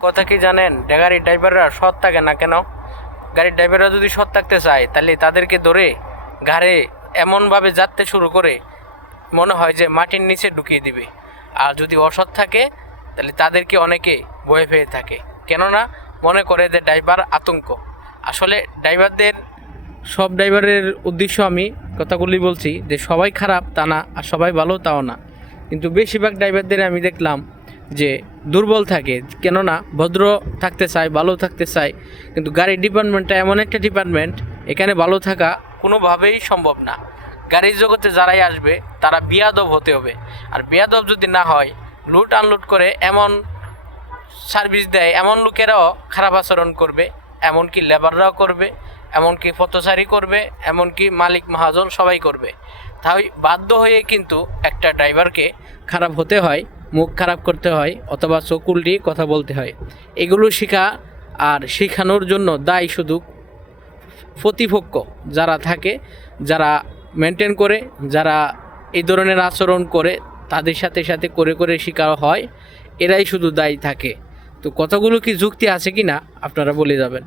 কথা কি জানেন, গাড়ির ড্রাইভাররা সৎ থাকে না কেন? গাড়ির ড্রাইভাররা যদি সৎ থাকতে চায় তাহলে তাদেরকে ধরে ঘাড়ে এমনভাবে যাত্রা শুরু করে মনে হয় যে মাটির নিচে ঢুকিয়ে দিবে। আর যদি অসৎ থাকে তাহলে তাদেরকে অনেকে ভয় পেয়ে থাকে, কেননা মনে করে যে ড্রাইভার আতঙ্ক। আসলে সব ড্রাইভারের উদ্দেশ্য আমি কথাগুলি বলছি যে সবাই খারাপ তা না, আর সবাই ভালো তাও না, কিন্তু বেশিরভাগ ড্রাইভারদের আমি দেখলাম যে দুর্বল থাকে, কেননা ভদ্র থাকতে চায়, ভালো থাকতে চায়, কিন্তু গাড়ির ডিপার্টমেন্টটা এমন একটা ডিপার্টমেন্ট, এখানে ভালো থাকা কোনোভাবেই সম্ভব না। গাড়ির জগতে যারাই আসবে তারা বেয়াদব হতে হবে, আর বেয়াদব যদি না হয়, লুট আনলুট করে এমন সার্ভিস দেয়, এমন লোকেরাও খারাপ আচরণ করবে, এমনকি লেবাররাও করবে, এমনকি পথচারী করবে, এমনকি মালিক মহাজন সবাই করবে। তাই বাধ্য হয়ে কিন্তু একটা ড্রাইভারকে খারাপ হতে হয়, মুখ খারাপ করতে হয়, অথবা চোখ উল্টিয়ে কথা বলতে হয়। এগুলো শেখা আর শেখানোর জন্য দায়ী শুধু প্রতিপক্ষ যারা থাকে, যারা মেনটেন করে, যারা এই ধরনের আচরণ করে, তাদের সাথে সাথে করে করে শেখা হয়, এরাই শুধু দায়ী থাকে। তো কতগুলো কি যুক্তি আছে কি না আপনারা বলে যাবেন।